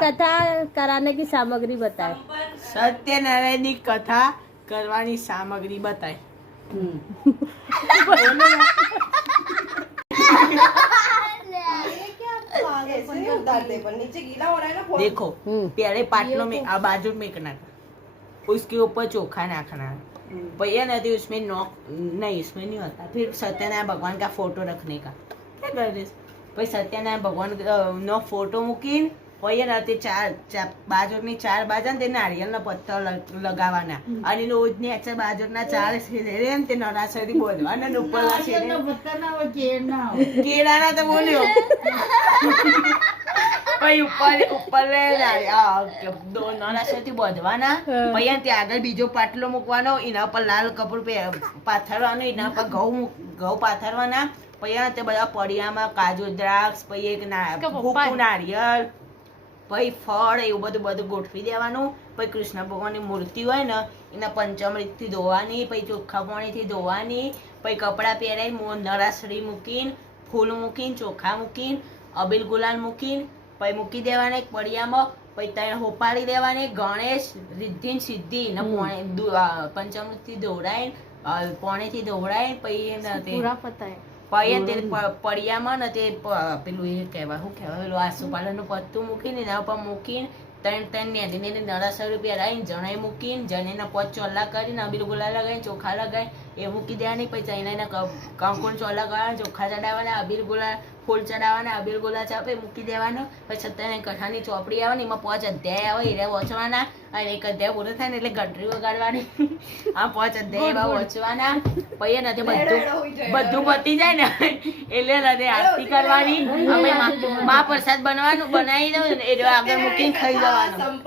कथा कराने की सामग्री बताए. सत्यनारायण ની કથા કરવાની સામગ્રી બતાય. देखो पहले पाटलो में अब बाजू में करना था, उसके ऊपर चोखा नाखना, भैया नहीं उसमें नॉक नहीं, उसमें नहीं होता. फिर सत्यनारायण भगवान का फोटो रखने का क्या कर दे, भाई सत्यनारायण भगवान નો फोटो મૂકીને ભૈયા રાતે ચાર બાજુની ચાર બાજુ ને તે નારિયેળના પત્તા લગાવવાના અને રોજની અચ્છા બાજુના ચાર છેડે ને તે નરાસરી બોલવાના ને ઉપરના છેડે કેળાના તો બોલ્યો પછી ઉપર નરાસરી બોધવાના પછી ત્યાં આગળ બીજો પાટલો મૂકવાનો, એના પર લાલ કપડું પાથરવાનું, એના પર ઘઉં પાથરવાના, પછી તે બધા પડિયામાં કાજુ દ્રાક્ષ, પછી એક ભૂખું નારિયેળ, પછી ફળ એવું બધું ગોઠવી દેવાનું. પછી કૃષ્ણ ભગવાનની મૂર્તિ હોય ને એના પંચામૃતથી ધોવાની, પછી ચોખ્ખા પાણીથી ધોવાની, પછી કપડાં પહેરાવી નરાસરી મૂકીને, ફૂલ મૂકીને, ચોખા મૂકીને, અબીલ ગુલાલ મૂકીને પછી મૂકી દેવાના એક પડિયામાં. પછી ત્યાં હોપાડી દેવાની. ગણેશ રિદ્ધિ સિદ્ધિ ને પંચામૃતથી ધોવડાવીને, પાણીથી ધોવડાવીને પછી પછી તે પડિયામાં ને તે પેલું એ કહેવાય શું કહેવાય પેલું આસુપાલનનું પત્તું મૂકીને એના ઉપર મૂકીને ત્રણ નેની નરાસરી પહેરાવીને જણાઈ મૂકીને જણીના પોચ ચોલ્લા કરીને અબીલ ગુલાલ લગાવીને ચોખા લગાવી એ મૂકી દેવાની. પછી ચૈનાના કંકુણ ચોલ્લા કરવાના, ચોખા ચડાવવાના, અબીલ ગુલાલ ફૂલ ચડાવવાના, અબીલ ગુલાલ ચાપે મૂકી દેવાનું. પછી સત્યનારાયણ કથાની ચોપડી આવે ને એમાં 5 અધ્યાય આવે એને વાંચવાના, અને એક અધ્યાય પૂરો થાય ને એટલે ઘંટડી વગાડવાની. આ 5 અધ્યાય એવા વાંચવાના. પછી નથી બધું પતી જાય ને એટલે નથી આરતી કરવાની. અમે મા પ્રસાદ બનાવી દઉં ને એ આગળ મૂકીને ખાઈ જવાનું.